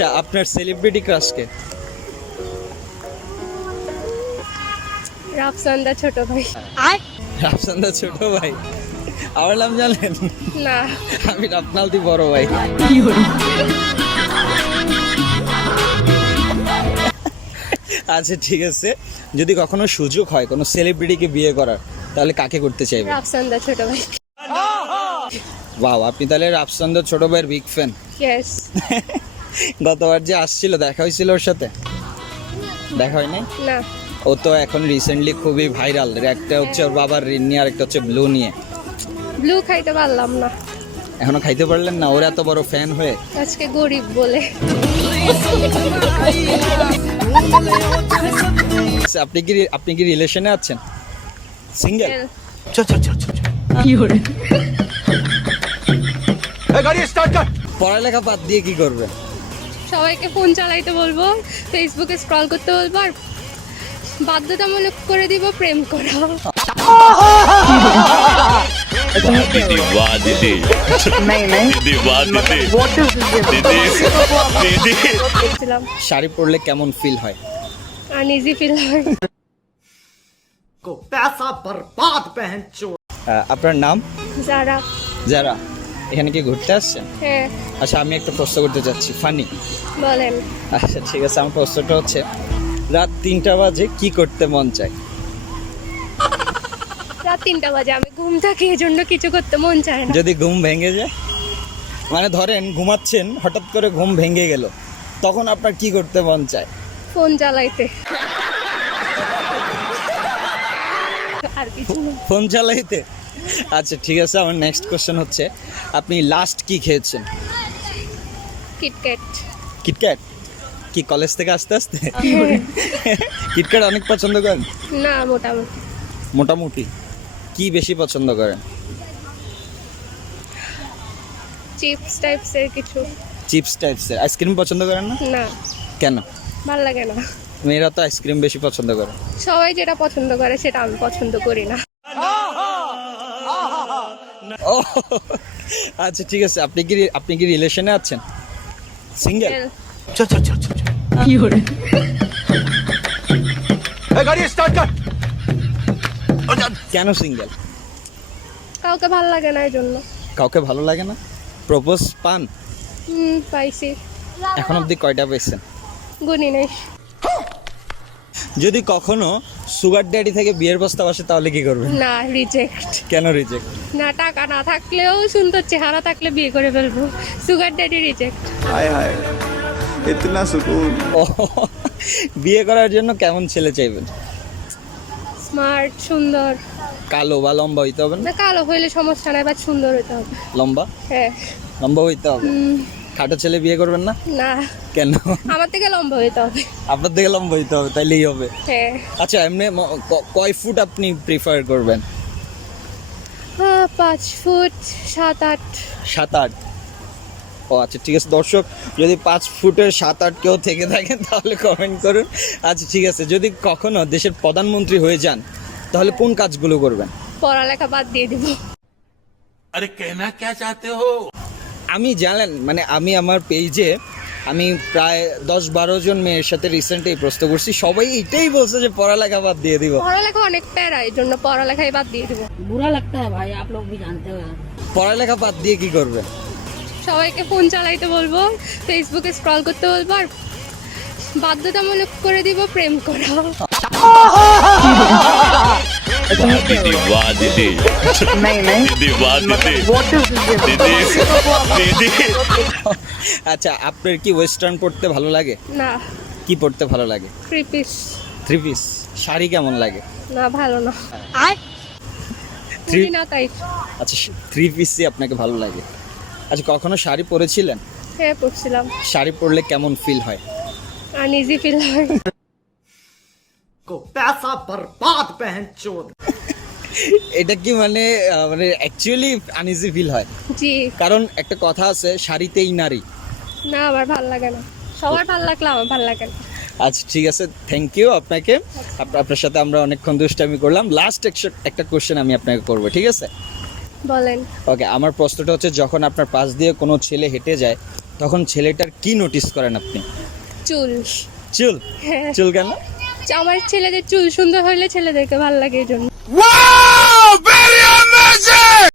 আচ্ছা আপনার সেলিব্রিটি ক্রাশকে রাফসান্দা ছোট ভাই। রাফসান্দা ছোট ভাই? আমার নাম জানেন? না। আমি রাপনালদি বড় ভাই। আচ্ছা ঠিক আছে। যদি কখনো সুযোগ হয় কোনো সেলিব্রিটিকে বিয়ে করার তাহলে কাকে করতে চাইবেন? রাফসান্দা ছোট ভাই। বাহ আপনি তাহলে রাফসান্দা ছোট ভাইয়ের বিগ ফ্যান ইয়েস গতবার যে আসছিল দেখা হয়েছিল ওর সাথে? দেখা হয় নাই? না। ও তো এখন রিসেন্টলি খুবই ভাইরাল একটা হচ্ছে ওর বাবার ঋণ নিয়ে আর একটা হচ্ছে ব্লু নিয়ে। ব্লু খাইতে পারলাম না। এখনও খাইতে পারলেন না? ওর এত বড় ফ্যান হয়ে? আজকে গরিব বলে। আচ্ছা, আপনি কি আপনি কি রিলেশনে আছেন? সিঙ্গেল পড়ালেখা বাদ দিয়ে কি করবেন সবাইকে ফোন চালাইতে বলবো ফেসবুকে স্ক্রল করতে বলবো আর বাধ্যতামূলক করে দিব প্রেম করা दीदी वाह दीदी दीदी वाह दीदी दीदी दीदी ছিলাম শাড়ি পরলে কেমন ফিল হয় আনইজি ফিল হয় को पैसा बर्बाद पहन चो আহ, আপনার নাম যারা যারা এখানে কি ঘুরতে আসছেন? হ্যাঁ। আচ্ছা আমি একটা প্রশ্ন করতে চাচ্ছি ফানি। বলেন। আচ্ছা ঠিক আছে আমার প্রশ্নটা হচ্ছে রাত তিনটা বাজে কি করতে মন চায়? রাত তিনটা বাজে আমি ঘুম থাকি এই জন্য কিছু করতে মন চায় না। যদি ঘুম ভেঙে যায়? মানে ধরেন ঘুমাচ্ছেন হঠাৎ করে ঘুম ভেঙে গেল তখন আপনার কি করতে মন চায়? ফোন চালাইতে। আর কিছু ফোন চালাইতে? আচ্ছা ঠিক আছে আমার নেক্সট কোশ্চেন হচ্ছে আপনি লাস্ট কি খেয়েছেন? কিটক্যাট কিটক্যাট কি কলেজ থেকে আস্তে আস্তে? কিটক্যাট অনেক পছন্দ করেন? না মোটামুটি। মোটামুটি। কি বেশি পছন্দ করেন? চিপস টাইপসের কিছু। চিপস টাইপসের আইসক্রিম পছন্দ করেন না? না। কেন? ভালো লাগে না। মেয়েরা তো আইসক্রিম বেশি পছন্দ করে। সবাই যেটা পছন্দ করে সেটা আমি পছন্দ করি না। ও আচ্ছা ঠিক আছে। আপনি কি আপনি কি রিলেশনে আছেন? সিঙ্গেল চল চল চল চল কি হরে গাড়ি স্টার্ট কর। কেন সিঙ্গেল কাউকে ভালো লাগে না এই জন্য কাউকে ভালো লাগে না? প্রপোজ পান? হুম পাইছি। এখন অবধি কয়টা পেয়েছেন গুনি নেই। যদি কখনো সুগার ড্যাডি থেকে বিয়ের প্রস্তাব আসে তাহলে কি করবে? না রিজেক্ট কেন রিজেক্ট না টাকা না থাকলেও সুন্দর চেহারা থাকলে বিয়ে করে ফেলব। সুগার ড্যাডি রিজেক্ট হায় হায় এতনা সুকুন। বিয়ে করার জন্য কেমন ছেলে চাইবেন? স্মার্ট সুন্দর। কালো বা লম্বা হইতে হবে না? কালো হইলে সমস্যা নাই বাট সুন্দর হইতে হবে। লম্বা? হ্যাঁ। লম্বা হইতে হবে? খাটো ছেলে বিয়ে করবেন না? না। কেন? আমার থেকে লম্বা হইতে হবে। আপনার থেকে লম্বা হইতে হবে তাইলেই হবে। হ্যাঁ। আচ্ছা এমনি কয় ফুট আপনি প্রিফার করবেন? পাঁচ ফুট সাত আট। সাত আট। ও আচ্ছা ঠিক আছে। দর্শক যদি পাঁচ ফুটের সাত আট কেউ থেকে থাকেন তাহলে কমেন্ট করুন। আচ্ছা ঠিক আছে। যদি কখনো দেশের প্রধানমন্ত্রী হয়ে যান তাহলে কোন কাজগুলো করবেন? পড়ালেখা বাদ দিয়ে দিব। আরে কেনা কে চাতে হো। আমি জানেন মানে আমি আমার পেজে আমি প্রায় দশ বারো জন মেয়ের সাথে রিসেন্ট এই প্রশ্ন করছি। সবাই এটাই বলছে যে পড়ালেখা বাদ দিয়ে দিব। পড়ালেখা অনেক প্যারা এই জন্য পড়ালেখাই বাদ দিয়ে দিব। বুড়া লাগতে হয় ভাই আপনি লোক ভি জানতে হয় পড়ালেখা বাদ দিয়ে কি করবে? সবাইকে ফোন চালাইতে বলব ফেসবুকে স্ক্রল করতে বলব আর বাধ্যতামূলক করে দিব প্রেম করা। दीदी वाह दीदी दीदी वाह दीदी दीदी दीदी আচ্ছা আপনার কি ওয়েস্টার্ন পড়তে ভালো লাগে না কি পড়তে ভালো লাগে three piece three piece sari কেমন লাগে না ভালো না Three- থ্রি না তাই আচ্ছা থ্রি পিসই আপনাকে ভালো লাগে আচ্ছা কখনো শাড়ি পরেছিলেন হ্যাঁ পড়ছিলাম শাড়ি পরলে কেমন ফিল হয় আনইজি ফিল হয় को पैसा बर्बाद पहन चो এটা কি মানে মানে অ্যাকচুয়ালি আনইজি ফিল হয়? জি। কারণ একটা কথা আছে শাড়িতেই নারী। না আমার ভালো লাগে না। সবার ভালো লাগলে আমার ভালো লাগে না। আচ্ছা ঠিক আছে থ্যাংক ইউ আপনাকে। আপনার সাথে আমরা অনেকক্ষণ দুষ্টামি করলাম। লাস্ট একটা কোশ্চেন আমি আপনাকে করব ঠিক আছে? বলেন। ওকে আমার প্রশ্নটা হচ্ছে যখন আপনার পাশ দিয়ে কোনো ছেলে হেঁটে যায় তখন ছেলেটার কি নোটিস করেন আপনি? চুল। চুল? হ্যাঁ। চুল কেন? আমার ছেলেদের চুল সুন্দর হলে ছেলেদেরকে ভালো লাগে এই জন্য। Wow! Video magic.